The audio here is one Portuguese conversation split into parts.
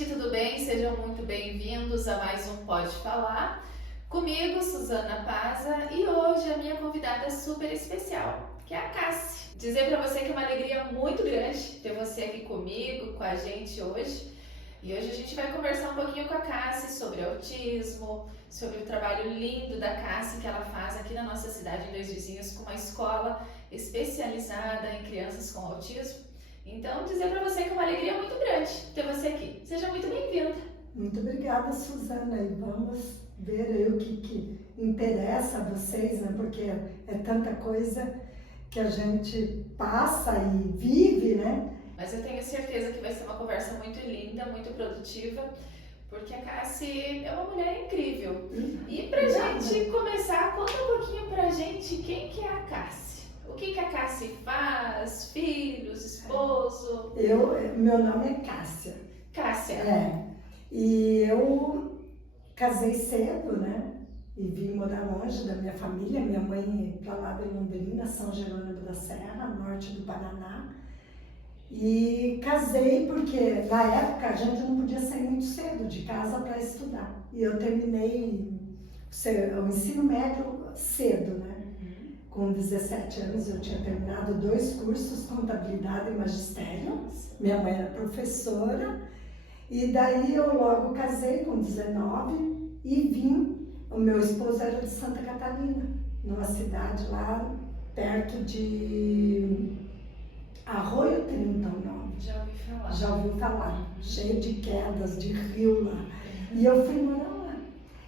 gente, tudo bem? Sejam muito bem-vindos a mais um Pode Falar. Comigo, Suzana Paza, e hoje a minha convidada é super especial, que é a Cassi. Dizer para você que é uma alegria muito grande ter você aqui comigo, com a gente hoje. E hoje a gente vai conversar um pouquinho com a Cassi sobre autismo, sobre o trabalho lindo da Cassi que ela faz aqui na nossa cidade, em Dois Vizinhos, com uma escola especializada em crianças com autismo. Então, dizer para você que é uma alegria muito grande ter você aqui. Seja muito bem-vinda. Muito obrigada, Suzana. E vamos ver aí o que interessa a vocês, né? Porque é tanta coisa que a gente passa e vive, né? Mas eu tenho certeza que vai ser uma conversa muito linda, muito produtiva, porque a Cassi é uma mulher incrível. E pra gente começar, conta um pouquinho pra gente quem que é a Cassi. O que a Cassi faz? Filhos, esposo? Meu nome é Cássia. Cássia. E eu casei cedo, né? E vim morar longe da minha família. Minha mãe é pra lá de Londrina, São Jerônimo da Serra, norte do Paraná. E casei porque na época a gente não podia sair muito cedo de casa para estudar. E eu terminei o ensino médio cedo, né? Com 17 anos eu tinha terminado 2 cursos, contabilidade e magistério. Minha mãe era professora. E daí eu logo casei com 19 e vim. O meu esposo era de Santa Catarina, numa cidade lá perto de Arroio 30, o nome. Já ouvi falar. Já ouviu falar. Cheio de quedas, de rio lá. E eu fui morar lá.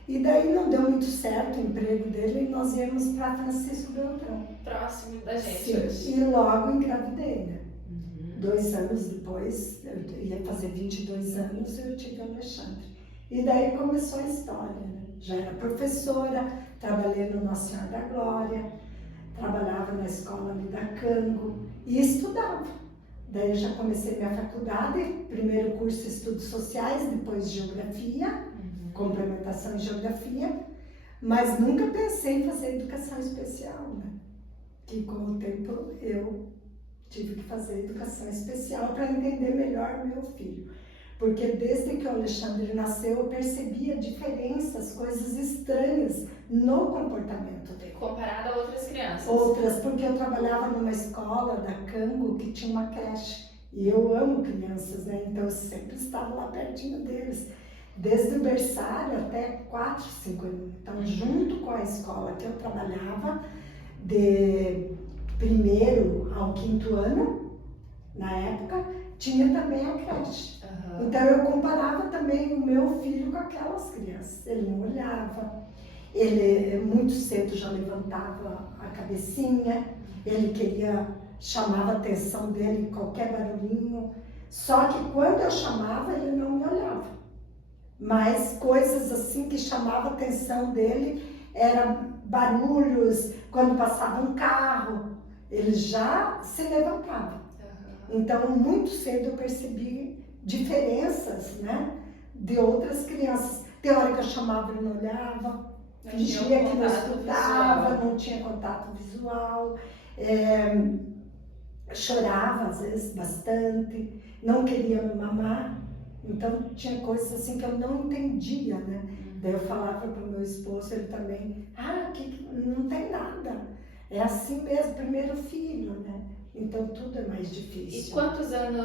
E daí não deu muito certo o emprego dele e nós íamos para Francisco Beltrão. Próximo da gente. Sim, hoje. e logo engravidei, né? 2 anos depois, eu ia fazer 22 anos, eu tive o Alexandre. E daí começou a história, né? Já era professora, trabalhei no Nossa Senhora da Glória, trabalhava na escola ali da Cango e estudava. Daí eu já comecei minha faculdade, primeiro curso Estudos Sociais, depois Geografia, complementação em Geografia, mas nunca pensei em fazer Educação Especial, né? Que com o tempo eu tive que fazer Educação Especial para entender melhor meu filho. Porque desde que o Alexandre nasceu, eu percebia diferenças, coisas estranhas no comportamento dele. Comparado a outras crianças. Outras, porque eu trabalhava numa escola da Cango que tinha uma creche. E eu amo crianças, né? Então eu sempre estava lá pertinho deles. Desde o berçário até 4, 5 anos. Então, junto com a escola que eu trabalhava, de 1º ao 5º ano, na época, tinha também a creche. Então eu comparava também o meu filho com aquelas crianças. Ele não olhava, ele muito cedo já levantava a cabecinha, ele chamava a atenção dele em qualquer barulhinho. Só que quando eu chamava, ele não me olhava. Mas coisas assim que chamavam a atenção dele eram barulhos, quando passava um carro, ele já se levantava. Então, muito cedo eu percebi diferenças, né, de outras crianças. Tem hora que eu chamava, ele não olhava, fingia que não escutava, não tinha contato visual, chorava às vezes bastante, não queria me mamar. Então, tinha coisas assim que eu não entendia, né? Daí eu falava para o meu esposo, ele também, que não tem nada. É assim mesmo, primeiro filho, né? Então tudo é mais difícil. E quantos anos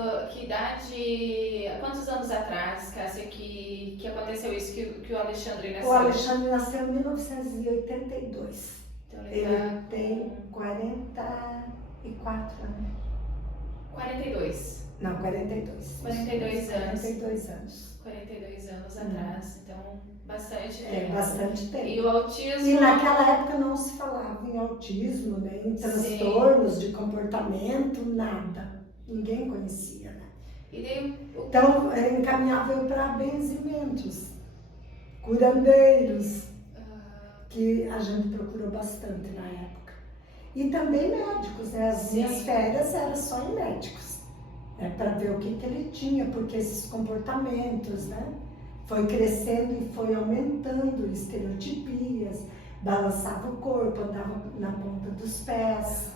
atrás, Cássia, que aconteceu isso, que o Alexandre nasceu? O Alexandre nasceu em 1982. Então, ele tem 44 anos. 42. Não, 42. 42 anos. 42 anos. 42 anos atrás, então bastante tempo. Bastante tempo. E o autismo... E naquela época não se falava em autismo, né? Em transtornos de comportamento, nada. Ninguém conhecia, né? E daí, então, encaminhava eu para benzimentos, curandeiros, que a gente procurou bastante na época. E também médicos, né? As minhas férias eram só em médicos, né? Para ver o que ele tinha, porque esses comportamentos, né? Foi crescendo e foi aumentando estereotipias, balançava o corpo, andava na ponta dos pés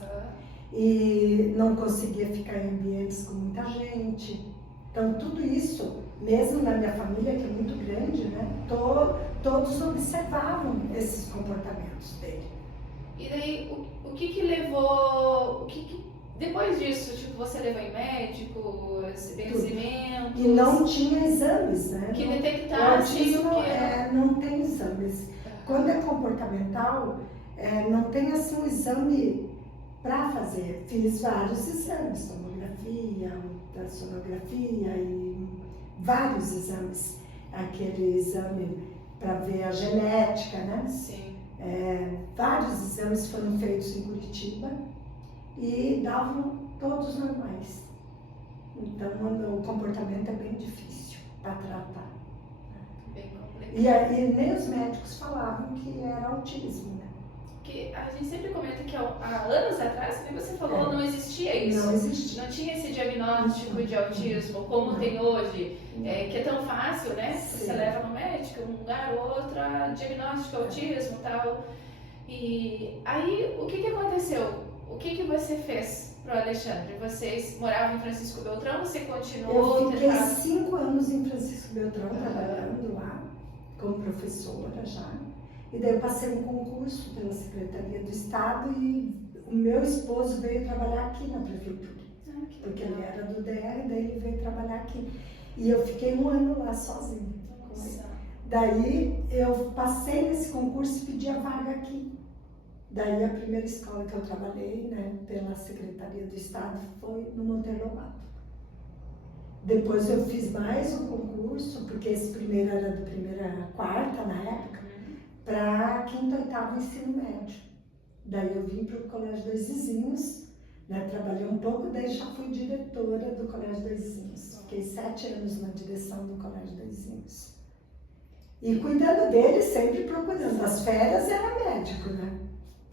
e não conseguia ficar em ambientes com muita gente. Então, tudo isso, mesmo na minha família, que é muito grande, né, todos observavam esses comportamentos dele. E daí, o que que levou, depois disso, tipo, você levou em médico, esse benzimento? E não tinha exames, né? Que não, detectasse o que... não tem exames. Quando é comportamental, não tem assim um exame para fazer. Fiz vários exames, tomografia, ultrassonografia e vários exames. Aquele exame para ver a genética, né? Sim. Vários exames foram feitos em Curitiba e davam todos normais. Então, o comportamento é bem difícil para tratar. Bem complicado. E nem os médicos falavam que era autismo, né? Que a gente sempre comenta que há anos atrás, como você falou, não existia isso. Não existia. Não tinha esse diagnóstico de autismo como tem hoje, que é tão fácil, né? Sim. Você leva no médico, um lugar ou outro, diagnóstico autismo e tal. E aí, o que aconteceu? O que você fez pro Alexandre? Vocês moravam em Francisco Beltrão, você continuou? Eu fiquei 5 anos em Francisco Beltrão, trabalhando lá, como professora já. E daí eu passei um concurso pela Secretaria do Estado e o meu esposo veio trabalhar aqui na prefeitura. Porque ele era do DR, daí ele veio trabalhar aqui. E eu fiquei 1 ano lá sozinha. Daí eu passei nesse concurso e pedi a vaga aqui. Daí a primeira escola que eu trabalhei, né, pela Secretaria do Estado foi no Monteiro Lobato. Depois eu fiz mais um concurso, porque esse primeiro era do primeira a quarta na época, para 5º e 8º ensino médio. Daí eu vim para o Colégio Dois Vizinhos, né, trabalhei um pouco, daí já fui diretora do Colégio Dois Vizinhos. Fiquei 7 anos na direção do Colégio Dois Vizinhos. E cuidando dele, sempre procurando. As férias era médico, né?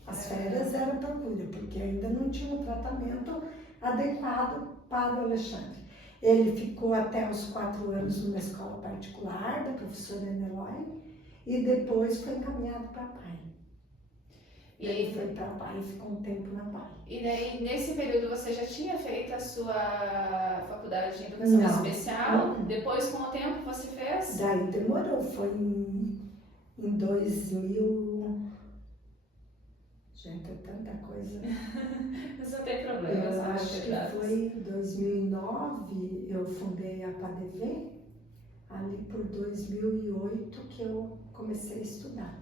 As férias era procura, porque ainda não tinha um tratamento adequado para o Alexandre. Ele ficou até os 4 anos numa escola particular, da professora Eneloy, e depois foi encaminhado para a PAI. Ele foi para a PAI e ficou um tempo na PAI. E daí, nesse período, você já tinha feito a sua faculdade de educação especial? Depois, com o tempo, você fez? Daí demorou, foi em 2000... Gente, é tanta coisa. Mas não tem problema. Eu acho que foi em 2009, eu fundei a PADV, ali por 2008 que eu comecei a estudar,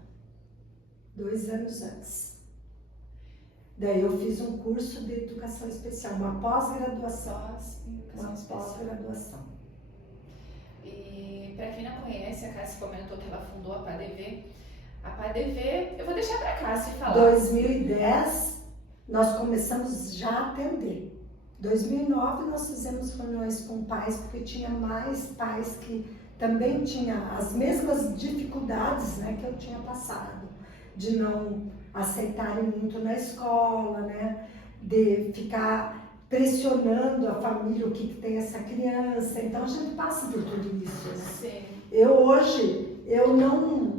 2 anos antes. Daí eu fiz um curso de educação especial, uma pós-graduação. E para quem não conhece, a Cássia comentou que ela fundou a PADV. A PADV, eu vou deixar para a Cássia falar. 2010, nós começamos já a atender. 2009, nós fizemos reuniões com pais, porque tinha mais pais que também tinham as mesmas dificuldades, né, que eu tinha passado. De não aceitarem muito na escola, né, de ficar pressionando a família, o que tem essa criança. Então, a gente passa por tudo isso, né? Sim. Hoje, eu não...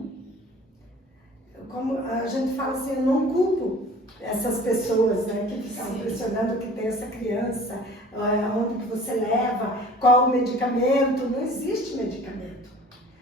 Como a gente fala assim, eu não culpo essas pessoas, né, que ficam pressionando que tem essa criança, aonde que você leva, qual o medicamento. Não existe medicamento.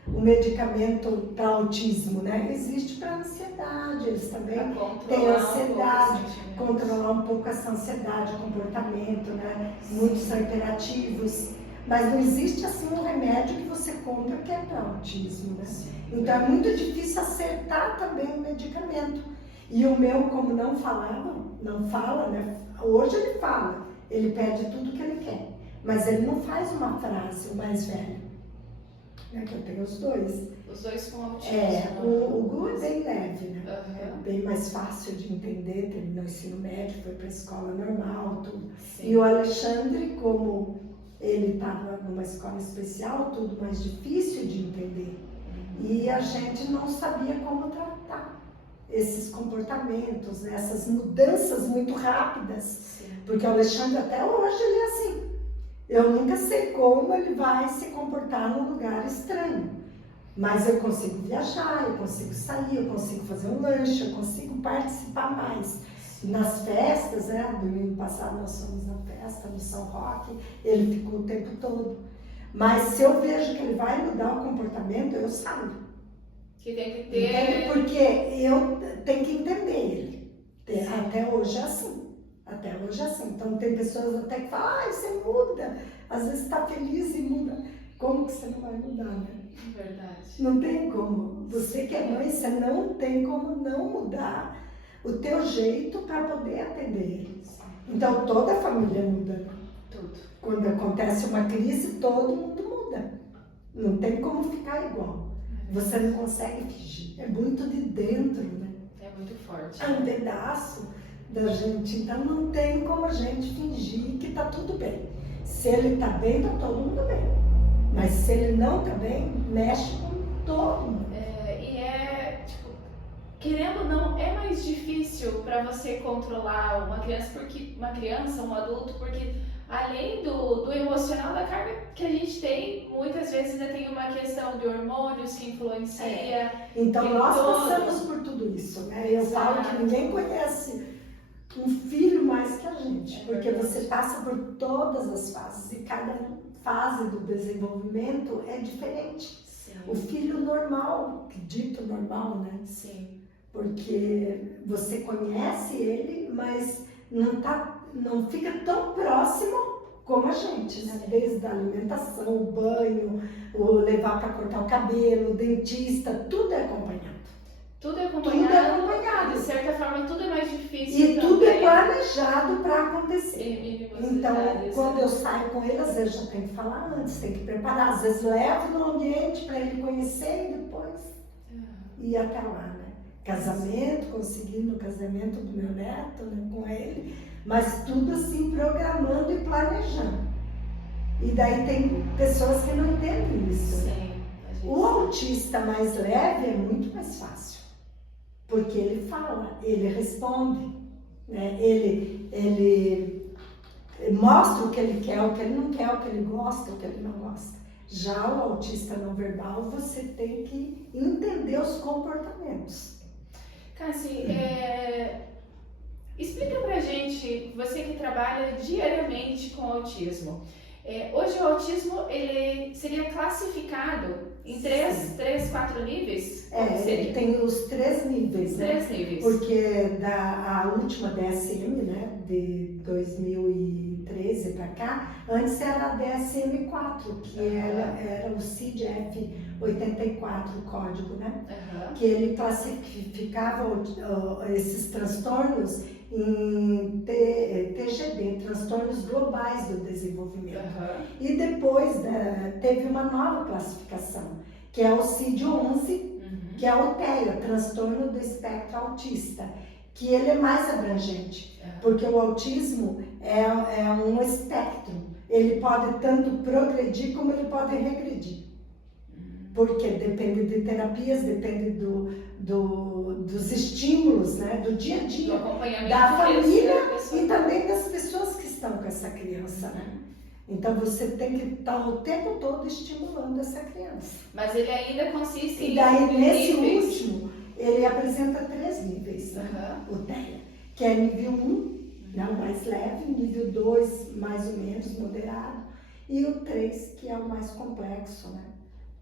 O medicamento para autismo, né, existe para ansiedade. Eles também têm ansiedade, controlar um pouco essa ansiedade, o comportamento, né, muitos são hiperativos. Mas não existe assim um remédio que você compra que é para autismo, né? Então é muito difícil acertar também o medicamento. E o meu, como não fala, né? Hoje ele fala, ele pede tudo que ele quer. Mas ele não faz uma frase, o mais velho. Né? Que eu tenho os dois. Os dois com autismo. O Gu é bem leve, né? É bem mais fácil de entender, terminou o ensino médio, foi para a escola normal, tudo. Sim. E o Alexandre, como ele estava numa escola especial, tudo mais difícil de entender. E a gente não sabia como tratar esses comportamentos, né? Essas mudanças muito rápidas. Sim. Porque o Alexandre até hoje ele é assim. Eu nunca sei como ele vai se comportar num lugar estranho. Mas eu consigo viajar, eu consigo sair, eu consigo fazer um lanche, eu consigo participar mais. Nas festas, né? Domingo passado nós fomos na festa no São Roque, ele ficou o tempo todo. Mas se eu vejo que ele vai mudar o comportamento, eu saio. Que tem que ter... Entende? Porque eu tenho que entender ele. Até hoje é assim. Até hoje é assim. Então tem pessoas até que falam, você muda. Às vezes está feliz e muda. Como que você não vai mudar, né? Verdade. Não tem como. Você que é mãe, você não tem como não mudar o teu jeito para poder atender ele. Então toda a família muda. Tudo. Quando acontece uma crise, todo mundo muda. Não tem como ficar igual. Você não consegue fingir. É muito de dentro, né? É muito forte. É um pedaço da gente. Então não tem como a gente fingir que tá tudo bem. Se ele tá bem, tá todo mundo bem. Mas se ele não tá bem, mexe com todo mundo. Tipo, querendo ou não, é mais difícil para você controlar uma criança, um adulto, porque além do emocional da carga que a gente tem, muitas vezes ainda tem uma questão de hormônios que influencia. Então nós passamos por tudo isso, né? Eu falo que ninguém conhece um filho mais que a gente, porque você passa por todas as fases e cada fase do desenvolvimento é diferente. Sim. O filho normal, dito normal, né? Sim. Porque você conhece ele, mas não fica tão próximo como a gente, né? Desde a alimentação, o banho, o levar para cortar o cabelo, o dentista, tudo é acompanhado. Tudo é acompanhado. Tudo é acompanhado. De certa forma, tudo é mais difícil. E também. tudo é planejado para acontecer. Então, Então, quando eu saio com ele, às vezes já tem que falar antes, tem que preparar. Às vezes levo no ambiente para ele conhecer e depois ir até lá, né? Casamento, consegui no casamento do meu neto, né, com ele, mas tudo assim programando e planejando. E daí tem pessoas que não entendem isso. Sim, O autista mais leve é muito mais fácil, porque ele fala, ele responde, né? Ele mostra o que ele quer, o que ele não quer, o que ele gosta, o que ele não gosta. Já o autista não verbal, você tem que entender os comportamentos. Cassi, explica pra gente, você que trabalha diariamente com autismo. Hoje o autismo ele seria classificado em três, quatro níveis? Ele tem os 3 níveis, Os né? 3 níveis. Porque a última DSM, né, de 2013 para cá, antes era a DSM-4, que era o CID-F84, o código, né? Que ele classificava esses transtornos em TGD, transtornos globais do desenvolvimento. E depois teve uma nova classificação, que é o CID-11, que é o TEA, transtorno do espectro autista, que ele é mais abrangente, porque o autismo é um espectro. Ele pode tanto progredir como ele pode regredir. Porque depende de terapias, depende dos estímulos, né, do dia a dia, da família e também das pessoas que estão com essa criança, né? Então você tem que estar o tempo todo estimulando essa criança. Mas ele ainda consiste em... E daí nesse último, ele apresenta 3 níveis, né? O TEA, que é nível 1, né, o mais leve, nível 2, mais ou menos, moderado, e o 3, que é o mais complexo, né?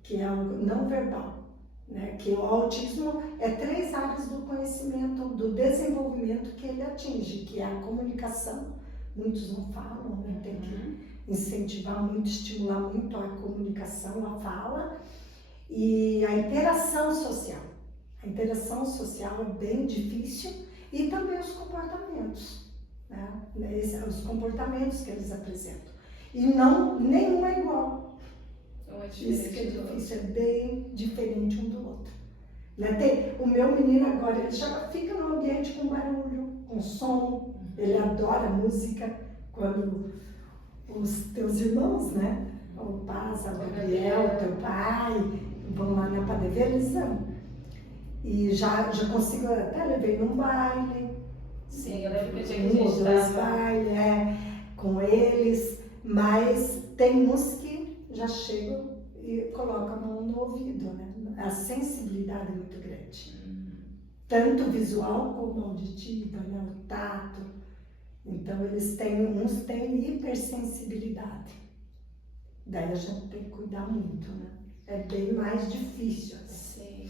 Que é o não verbal, né? Que o autismo é 3 áreas do conhecimento, do desenvolvimento que ele atinge, que é a comunicação. Muitos não falam, né? Tem que incentivar muito, estimular muito a comunicação, a fala e a interação social. A interação social é bem difícil e também os comportamentos, né? Os comportamentos que eles apresentam. E nenhum é igual. Isso que é difícil, é bem diferente um do outro. Né? O meu menino agora, ele já fica no ambiente com barulho, com som, ele adora música. Quando os teus irmãos, né? O Paz, a Gabriel, teu pai, vão lá na Padeveira, eles amam. E já consigo, até levei num baile. Sim, eu lembro que a gente 1 ou 2 bailes, com eles, mas tem uns que já chegam e colocam a mão no ouvido, né? A sensibilidade é muito grande. Tanto visual como auditiva, né? O tato. Então uns têm hipersensibilidade. Daí a gente tem que cuidar muito, né? É bem mais difícil. Sim.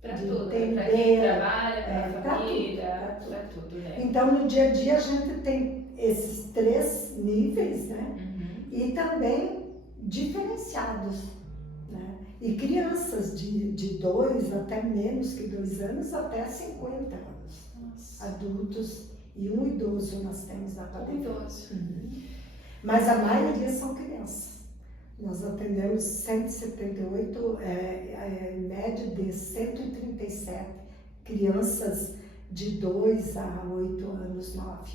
Para De tudo, né? Para entender, quem trabalha, para a pra família, tudo, para tudo, né? Então, no dia a dia, a gente tem esses 3 níveis, né? E também diferenciados, né? E crianças de 2 até menos que 2 anos, até 50 anos. Nossa. Adultos e um idoso nós temos na PADV. Idoso. Mas a maioria são crianças. Nós atendemos 178, média de 137 crianças de 2 a 8 anos, 9.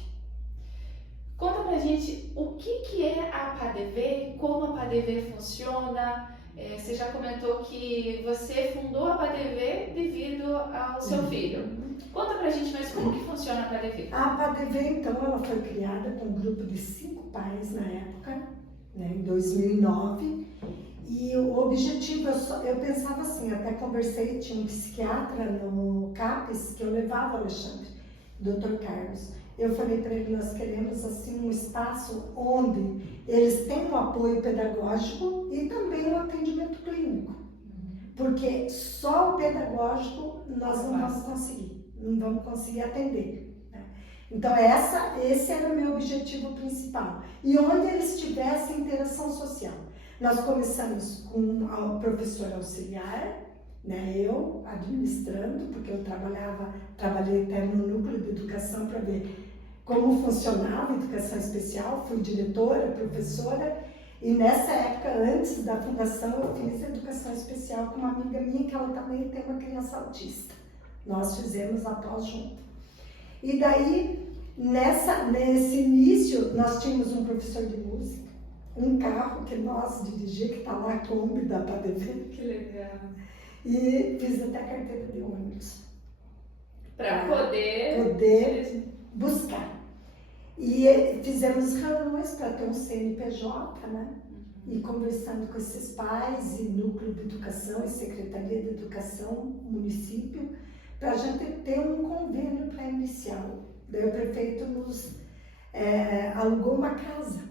Conta pra gente o que é a PADV, como a PADV funciona. Você já comentou que você fundou a PADV devido ao seu filho. Conta pra gente mais como que funciona a PADV. A PADV, então, ela foi criada com um grupo de 5 pais na época, né, em 2009. E o objetivo, eu pensava assim, até conversei, tinha um psiquiatra no CAPES que eu levava o Alexandre, Dr. Carlos. Eu falei para ele, nós queremos assim um espaço onde eles tenham um apoio pedagógico e também um atendimento clínico. Porque só o pedagógico nós não vamos conseguir, não vamos conseguir atender. Né? Então esse era o meu objetivo principal. E onde eles tivessem interação social. Nós começamos com um professor auxiliar, né, eu administrando, porque eu trabalhei até no núcleo de educação para ver como funcionava a educação especial, fui diretora, professora, e nessa época, antes da fundação, eu fiz educação especial com uma amiga minha, que ela também tem uma criança autista. Nós fizemos após junto. E daí, nesse início, nós tínhamos um professor de música, um carro que nós dirigíamos, que está lá, a Kombi da PADV. Que legal. E fiz até carteira de ônibus. Para poder buscar. E fizemos reuniões para ter um CNPJ, né? E conversando com esses pais e núcleo de educação e secretaria de educação, município, para a gente ter um convênio para iniciar. Daí o prefeito nos alugou uma casa,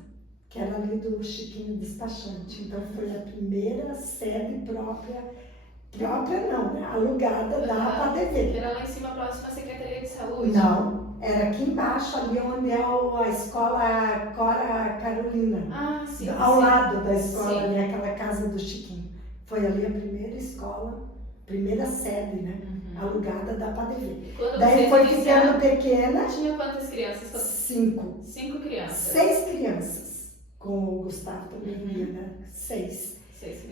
que era ali do Chiquinho Despachante. Então foi a primeira sede própria não, né? Alugada da PADV. Era lá em cima, próximo à Secretaria de Saúde? Não, era aqui embaixo, ali onde é a escola Cora Carolina. Ah, sim. Ao lado da escola, sim. ali, aquela casa do Chiquinho. Foi ali a primeira escola, primeira sede, né? Alugada da PADV. Daí foi ficando pequena. Tinha quantas crianças? 5. 5 crianças. 6 crianças. Com o Gustavo também vinha, né? 6.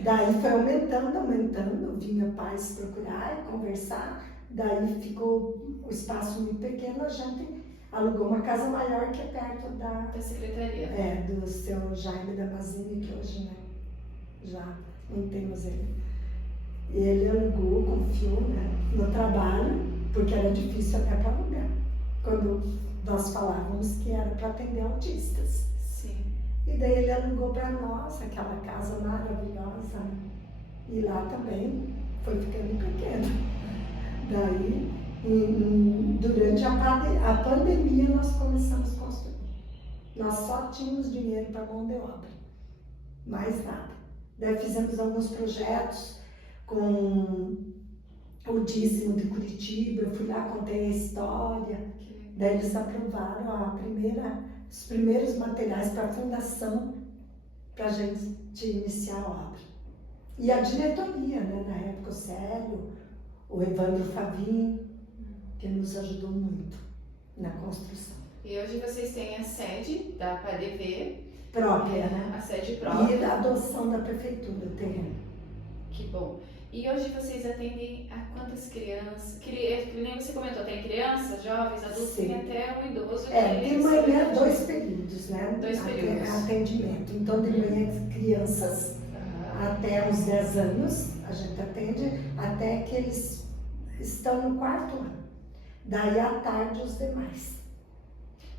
Daí foi aumentando, vinha pais procurar e conversar, daí ficou o espaço muito pequeno, a gente alugou uma casa maior que é perto da secretaria. Do seu Jaime Damasini, que hoje, né, já não temos ele. E ele alugou, confiou, né, no trabalho, porque era difícil até para alugar, quando nós falávamos que era para atender autistas. E daí ele alugou para nós aquela casa maravilhosa. E lá também foi ficando pequeno. Daí, durante a pandemia, nós começamos a construir. Nós só tínhamos dinheiro para mão de obra. Mais nada. Daí fizemos alguns projetos com o dízimo de Curitiba. Eu fui lá, contei a história. Daí eles aprovaram os primeiros materiais para a fundação, para a gente iniciar a obra. E a diretoria, né, na época, o Célio, o Evandro Favim, que nos ajudou muito na construção. E hoje vocês têm a sede da PADV. Própria, né? A sede própria. E a adoção da prefeitura tem. Que bom. E hoje vocês atendem a quantas crianças? Que nem você comentou, tem crianças, jovens, adultos, tem até um idoso. De manhã, 2 períodos, né? 2 períodos. Atendimento. Então, de manhã, crianças, até uns 10 anos, a gente atende, até que eles estão no 4º ano. Daí, à tarde, os demais.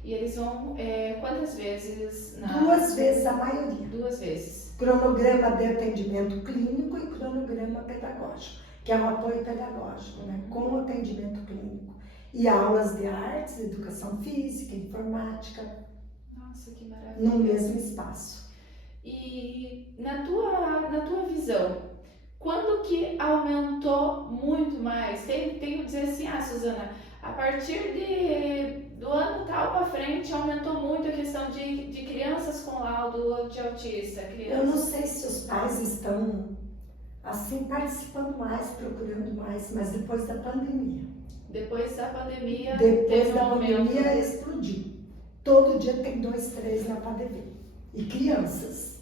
E eles vão quantas vezes? 2 vezes a maioria. 2 vezes. Cronograma de atendimento clínico e cronograma pedagógico, que é um apoio pedagógico, né? Com atendimento clínico. E aulas de artes, educação física, informática. Nossa, que maravilha. No mesmo espaço. E na tua visão, quando que aumentou muito mais? Tenho que dizer assim, Suzana, a partir do ano tal para frente aumentou muito a questão de crianças com laudo de autista. Eu não sei se os pais estão assim participando mais, procurando mais, mas depois da pandemia. Depois da pandemia, Depois da pandemia explodiu. Todo dia tem 2, 3 na PADV. E crianças.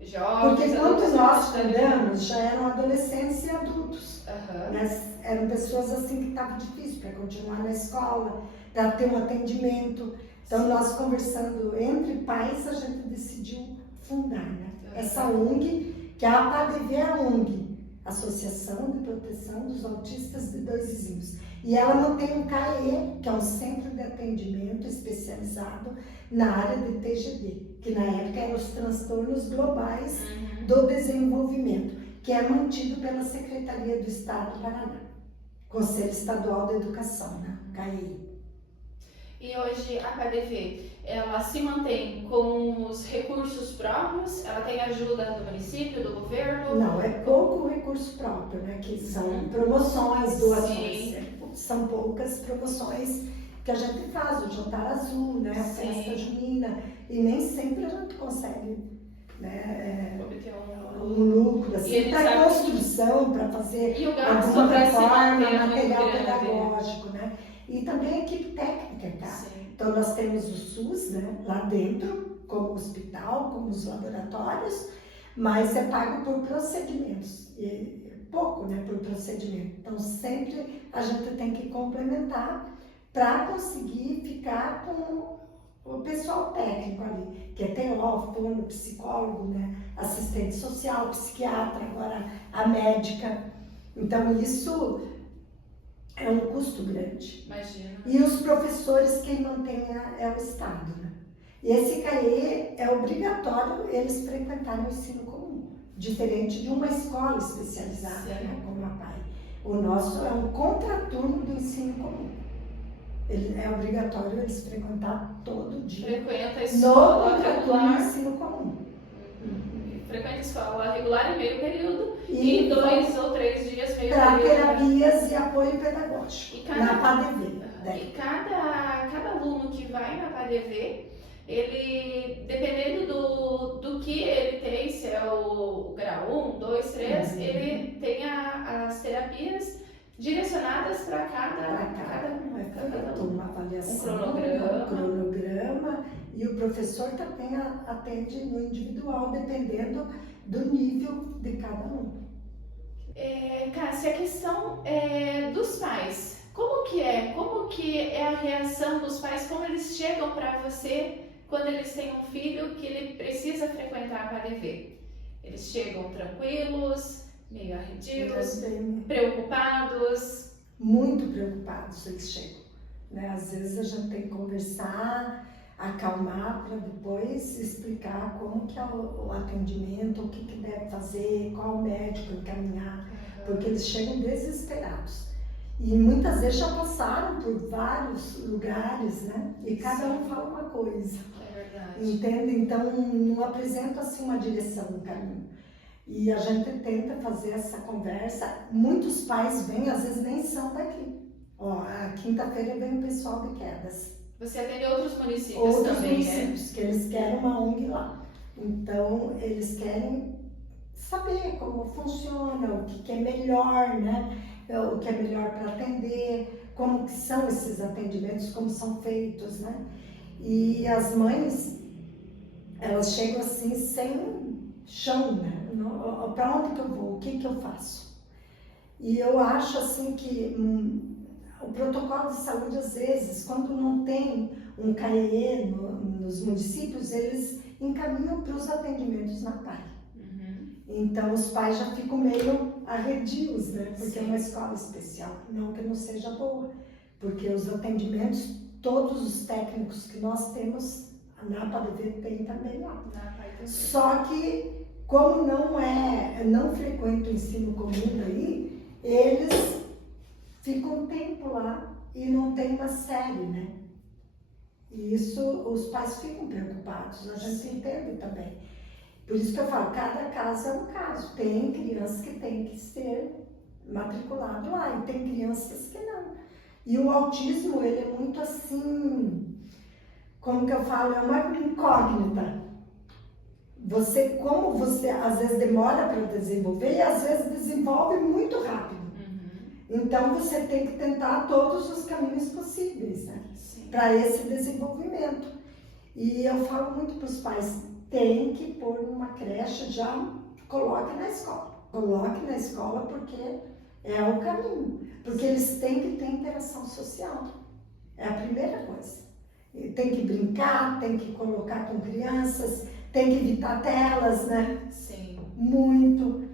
Jovens, porque quando nós fundamos, já eram adolescentes e adultos. Uhum. Mas eram pessoas assim que estavam difíceis para continuar na escola, para ter um atendimento. Então, nós conversando entre pais, a gente decidiu fundar, né? Essa ONG, que a APADV é a ONG, Associação de Proteção dos Autistas de Dois Vizinhos. E ela mantém um CAE, que é um centro de atendimento especializado na área de TGD, que na época eram os transtornos globais do desenvolvimento, que é mantido pela Secretaria do Estado do Paraná, Conselho Estadual de Educação, né? CAE. E hoje a PADV, ela se mantém com os recursos próprios? Ela tem ajuda do município, do governo? Não, é pouco recurso próprio, né? Que são promoções, doações. São poucas promoções que a gente faz, o Jantar Azul, né? A festa junina, e nem sempre a gente consegue, né? Obter um lucro, assim, para construção, para fazer alguma reforma, material pedagógico, né? E também a equipe técnica, tá? Sim. Então nós temos o SUS, né? Lá dentro, como hospital, como os laboratórios, mas é pago por procedimentos. E pouco, né, por procedimento. Então, sempre a gente tem que complementar para conseguir ficar com o pessoal técnico ali, que é TO, fono, psicólogo, né, assistente social, psiquiatra, agora a médica. Então, isso é um custo grande. Imagina. E os professores, quem mantém é o Estado, né? E esse CAE é obrigatório eles frequentarem o ensino comum. Diferente de uma escola especializada, né, como a PAI. O nosso é um contraturno do ensino comum. Ele é obrigatório eles frequentar todo dia. Frequenta a escola regular. No ensino comum. Frequenta a escola regular em meio período e 2 ou 3 dias meio para período. Para terapias e apoio pedagógico, na PADV. E cada aluno que vai na PADV, ele, dependendo do que ele tem, se é o grau 1, 2, 3, ele tem as terapias direcionadas para cada uma avaliação, um cronograma, e o professor também atende no individual, dependendo do nível de cada um. Cássia, a questão dos pais, como que é a reação dos pais, como eles chegam para você quando eles têm um filho que ele precisa frequentar a PADV? Eles chegam tranquilos, meio arredios, preocupados? Muito preocupados eles chegam, né? Às vezes a gente tem que conversar, acalmar para depois explicar como que é o atendimento, o que deve fazer, qual médico encaminhar, porque eles chegam desesperados. E muitas vezes já passaram por vários lugares, né? E cada um fala uma coisa. É verdade. Entende? Então não apresenta assim uma direção no caminho. E a gente tenta fazer essa conversa. Muitos pais vêm, às vezes nem são daqui. Ó, a quinta-feira vem o pessoal de Quedas. Você atende outros municípios também, né? Outros municípios, que eles querem uma ONG lá. Então, eles querem saber como funciona, o que é melhor, né? O que é melhor para atender, como que são esses atendimentos, como são feitos, né? E as mães, elas chegam assim sem chão, né? Para onde que eu vou? O que eu faço? E eu acho assim que o protocolo de saúde, às vezes, quando não tem um CAE nos municípios, eles encaminham para os atendimentos na PAI. Então, os pais já ficam meio arredios, né? Porque é uma escola especial. Não que não seja boa, porque os atendimentos, todos os técnicos que nós temos, na PADV tem também lá. Só que, como não frequenta o ensino comum daí, eles ficam um tempo lá e não tem uma série, né? E isso, os pais ficam preocupados, a gente entende também. Por isso que eu falo, cada caso é um caso. Tem crianças que tem que ser matriculado lá e tem crianças que não. E o autismo, ele é muito assim, como que eu falo, é uma incógnita. Como você às vezes demora para desenvolver e às vezes desenvolve muito rápido. Então você tem que tentar todos os caminhos possíveis, né? Para esse desenvolvimento. E eu falo muito para os pais, tem que pôr numa creche, já coloque na escola. Coloque na escola porque é o caminho. Porque eles têm que ter interação social. É a primeira coisa. E tem que brincar, tem que colocar com crianças, tem que evitar telas, né? Sim. Muito,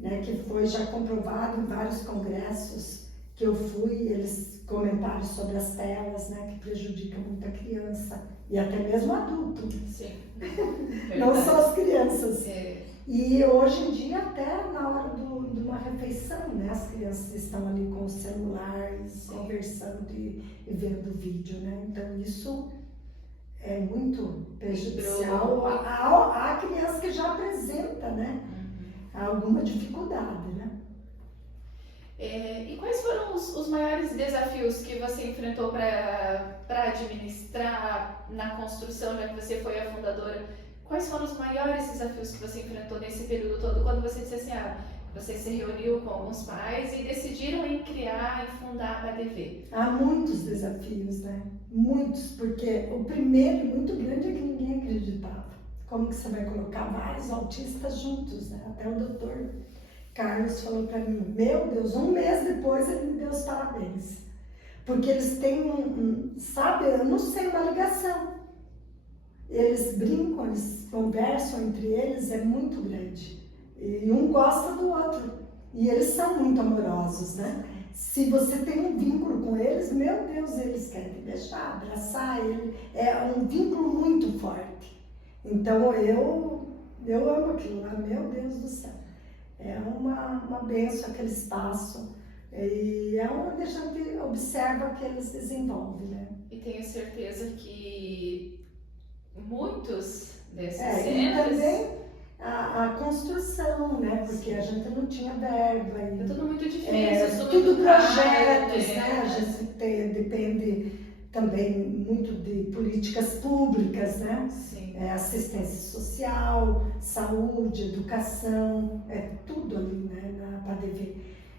né? Que foi já comprovado em vários congressos que eu fui, eles comentaram sobre as telas, né? Que prejudicam muito a criança e até mesmo o adulto. Sim. Não só as crianças. É. E hoje em dia, até na hora de uma refeição, né? As crianças estão ali com o celular, conversando e vendo vídeo, né? Então isso é muito prejudicial à criança que já apresenta, né? Alguma dificuldade, né? E quais foram os maiores desafios que você enfrentou para administrar na construção, já que você foi a fundadora? Quais foram os maiores desafios que você enfrentou nesse período todo, quando você disse assim, você se reuniu com alguns pais e decidiram em criar, em fundar a PADV? Há muitos desafios, né? Muitos, porque o primeiro muito grande é que ninguém acreditava. Como que você vai colocar vários autistas juntos, né? Até o doutor Carlos falou para mim, meu Deus, um mês depois ele me deu os parabéns. Porque eles têm sabe, eu não sei, uma ligação. Eles brincam, eles conversam entre eles, é muito grande. E um gosta do outro. E eles são muito amorosos, né? Se você tem um vínculo com eles, meu Deus, eles querem te beijar, abraçar. É um vínculo muito forte. Então eu amo aquilo lá, meu Deus do céu. É uma bênção aquele espaço. E é onde a gente observa que eles desenvolvem, né? E tenho certeza que muitos desses E centros... também a construção, né? Porque a gente não tinha verba. É tudo muito difícil, tudo muito projetos, caro, né? A gente depende também muito de políticas públicas, né? Sim. Assistência social, saúde, educação, é tudo ali, né? Na PADV.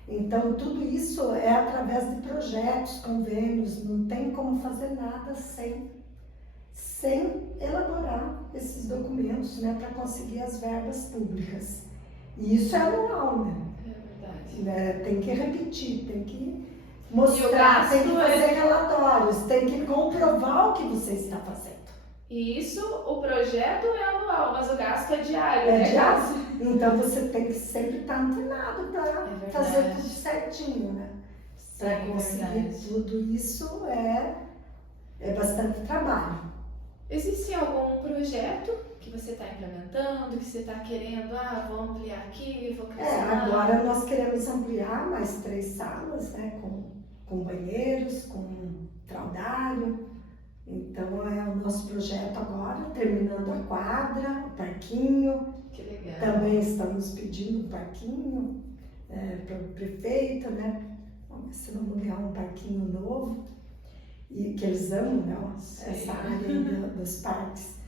Então, tudo isso é através de projetos, convênios, não tem como fazer nada sem elaborar esses documentos, né, para conseguir as verbas públicas. E isso é anual, né? É verdade. Tem que repetir, tem que mostrar, tem que fazer relatórios, tem que comprovar o que você está fazendo. E isso, o projeto é anual, mas o gasto é diário, né? É diário. Então você tem que sempre estar antenado para fazer tudo certinho, né? Para conseguir tudo isso é bastante trabalho. Existe algum projeto que você está implementando, que você está querendo, vou ampliar aqui, vou crescer? Agora nós queremos ampliar mais 3 salas, né? Com banheiros, com fraldário. Então é o nosso projeto agora, terminando a quadra, o parquinho. Que legal. Também estamos pedindo um parquinho para o prefeito, né? Vamos ver se vamos ganhar um parquinho novo. E que eles amam, né? Essa área dos parques.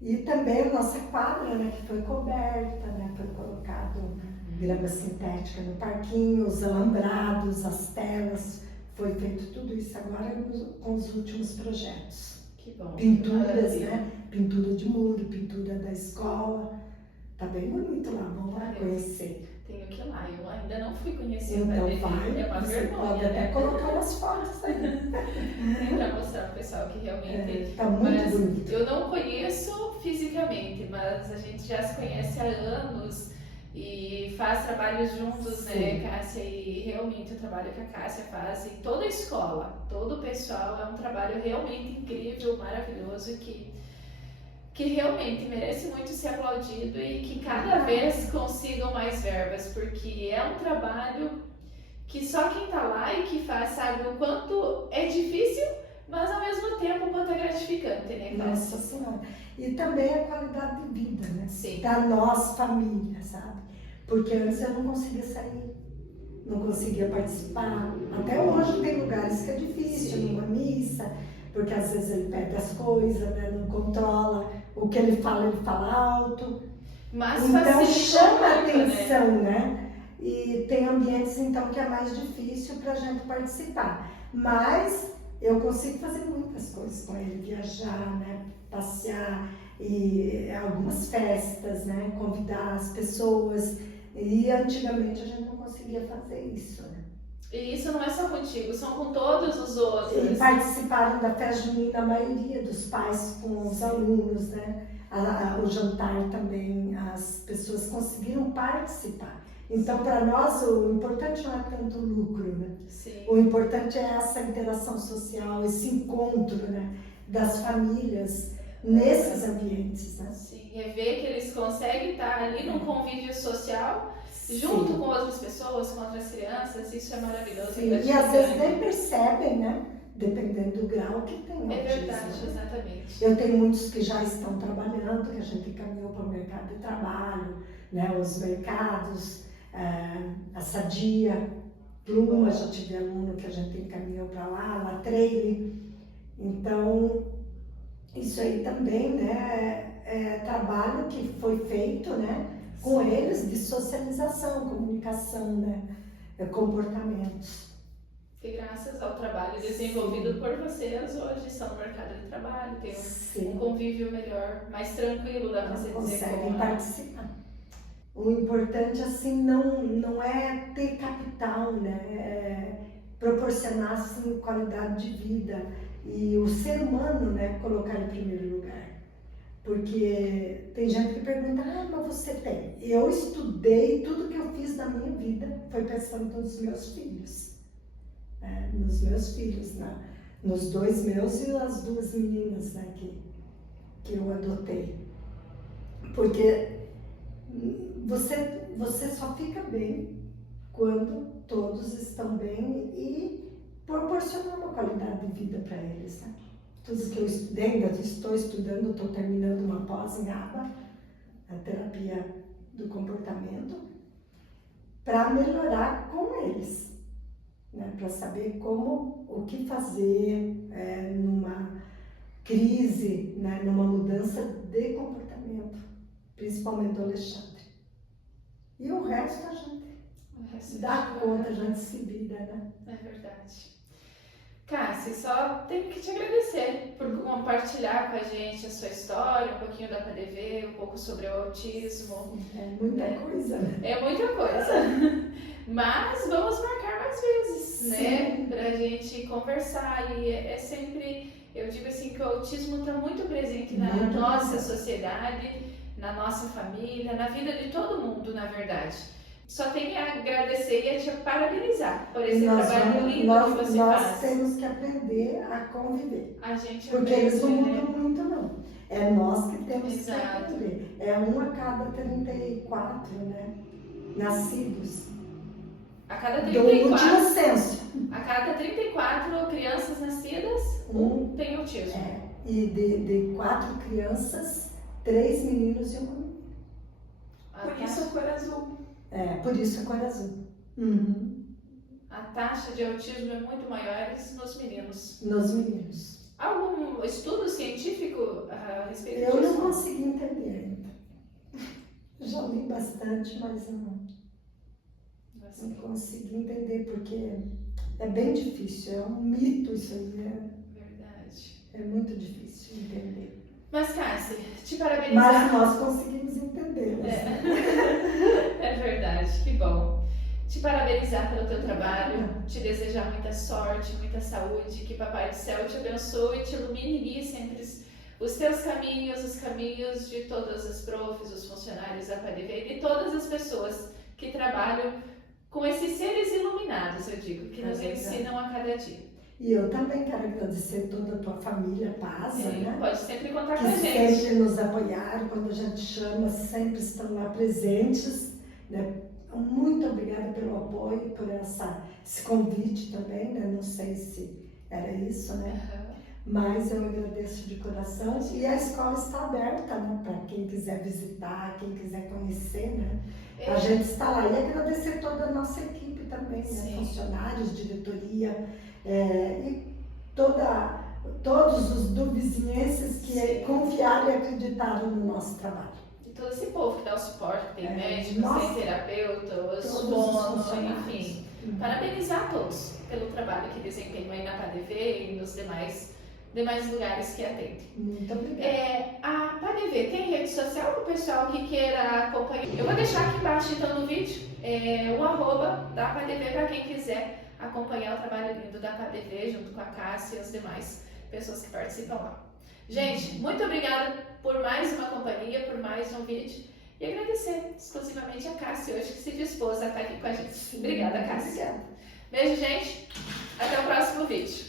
E também a nossa quadra, né? Que foi coberta, né? Foi colocado grama sintética no parquinho, os alambrados, as telas. Foi feito tudo isso agora com os últimos projetos. Que bom. Pinturas, né? Pintura de muro, pintura da escola. Tá bem bonito lá, vamos lá conhecer. Tenho que ir lá, eu ainda não fui conhecer. Então vai, é uma você vergonha, pode até colocar umas fotos aí. Para mostrar pro pessoal que realmente... Tá muito bonito. Eu não conheço fisicamente, mas a gente já se conhece há anos e faz trabalhos juntos, né, Cássia? E realmente o trabalho que a Cássia faz em toda a escola, todo o pessoal, é um trabalho realmente incrível, maravilhoso, que realmente merece muito ser aplaudido e que cada vez consigam mais verbas, porque é um trabalho que só quem tá lá e que faz sabe o quanto é difícil, mas ao mesmo tempo o quanto é gratificante, né, Nossa Cássia? Senhora. E também a qualidade de vida, né? Sim. Da nossa família, sabe? Porque antes eu não conseguia sair, não conseguia participar. Até hoje tem lugares que é difícil, numa missa, porque às vezes ele perde as coisas, né? Não controla. O que ele fala alto. Mas Então facilitou chama a muito, né? atenção, né? E tem ambientes então que é mais difícil para a gente participar. Mas eu consigo fazer muitas coisas com ele, viajar, né? Passear e algumas festas, né? Convidar as pessoas. E antigamente a gente não conseguia fazer isso, né? E isso não é só contigo, são com todos os E outros. participaram da festa junina a maioria dos pais com os alunos, né? O jantar também, as pessoas conseguiram participar. Então, para nós, o importante não é tanto o lucro, né? Sim. O importante é essa interação social, esse encontro, né? Das famílias nesses ambientes, né? Sim, é ver que eles conseguem estar ali num convívio social, junto com outras pessoas, com outras crianças, isso é maravilhoso. Sim. E às vezes nem percebem, né? Dependendo do grau que tem. É verdade, exatamente. Eu tenho muitos que já estão trabalhando, que a gente encaminhou para o mercado de trabalho, né? Os mercados, a Sadia, Pluma, já tive aluno que a gente encaminhou para lá, La Treile. Então, isso aí também, né? É trabalho que foi feito, né? Com eles de socialização, comunicação, né? Comportamentos. Que graças ao trabalho desenvolvido por vocês, hoje estão no mercado de trabalho, tem um convívio melhor, mais tranquilo, dá para você dizer. Conseguem participar. O importante, assim, não é ter capital, né? É proporcionar, assim, qualidade de vida e o ser humano, né? Colocar em primeiro lugar. Porque tem gente que pergunta, mas você tem? Eu estudei, tudo que eu fiz na minha vida foi pensando nos meus filhos. Nos meus filhos, né? Nos dois meus e as duas meninas, né? Que eu adotei. Porque você só fica bem quando todos estão bem e proporcionar uma qualidade de vida para eles, né? Tudo que eu estudei, ainda estou estudando, estou terminando uma pós em ABA, a terapia do comportamento, para melhorar com eles, né? Para saber o que fazer numa crise, né? Numa mudança de comportamento, principalmente do Alexandre. E o resto a gente dá conta, a gente se vira, né? É verdade. Cássia, só tenho que te agradecer por compartilhar com a gente a sua história, um pouquinho da PDV, um pouco sobre o autismo. É muita coisa, né? É muita coisa. Mas vamos marcar mais vezes, né? Pra gente conversar. E é sempre, eu digo assim, que o autismo está muito presente na nossa sociedade, na nossa família, na vida de todo mundo, na verdade. Só tenho a agradecer e a te parabenizar por esse trabalho lindo que você faz. Nós temos que aprender a conviver. A gente porque aprende, eles não mudam muito, não. É nós que temos que Exato. aprender. É 1 a cada 34, né? Nascidos. A cada Do 34, último censo. a cada 34 crianças nascidas, um tem autismo. E de 4 crianças, 3 meninos e 1 menina. Por isso a cor azul. Por isso a cor azul. Uhum. A taxa de autismo é muito maior nos meninos. Nos meninos. Algum estudo científico a respeito disso? Eu não consegui entender ainda. Já li bastante, mas eu não consegui entender, porque é bem difícil, é um mito isso aí, né? Verdade. É muito difícil entender. Mas, Cássia, te parabenizar. Mas nós conseguimos entender. É verdade, que bom. Te parabenizar pelo teu trabalho, te desejar muita sorte, muita saúde, que Papai do Céu te abençoe, te ilumine e guie sempre os teus caminhos, os caminhos de todas as profs, os funcionários da PDV e de todas as pessoas que trabalham com esses seres iluminados, eu digo, que nos ensinam a cada dia. E eu também quero agradecer toda a tua família, Pasa, né? Pode sempre contar com a gente. Que sempre nos apoiaram, quando a gente chama, sempre estão lá presentes, né? Muito obrigada pelo apoio, por esse convite também, né? Não sei se era isso, né? mas eu agradeço de coração e a escola está aberta, né, para quem quiser visitar, quem quiser conhecer, né? A gente está lá e agradecer toda a nossa equipe também, né? Funcionários, diretoria e todos os do vizinhenses que confiaram e acreditaram no nosso trabalho. E todo esse povo que dá o suporte, que tem médicos, tem terapeutas, enfim. Parabenizar a todos pelo trabalho que desempenham aí na PADV e nos demais lugares que atendem. Muito obrigada. A PADV tem rede social para o pessoal que queira acompanhar? Eu vou deixar aqui embaixo então no vídeo o arroba da PADV para quem quiser acompanhar o trabalho lindo da PADV junto com a Cássia e as demais pessoas que participam lá. Gente, muito obrigada por mais uma companhia, por mais um vídeo e agradecer exclusivamente a Cássia hoje que se dispôs a estar aqui com a gente. Obrigada, Cássia. Beijo, gente. Até o próximo vídeo.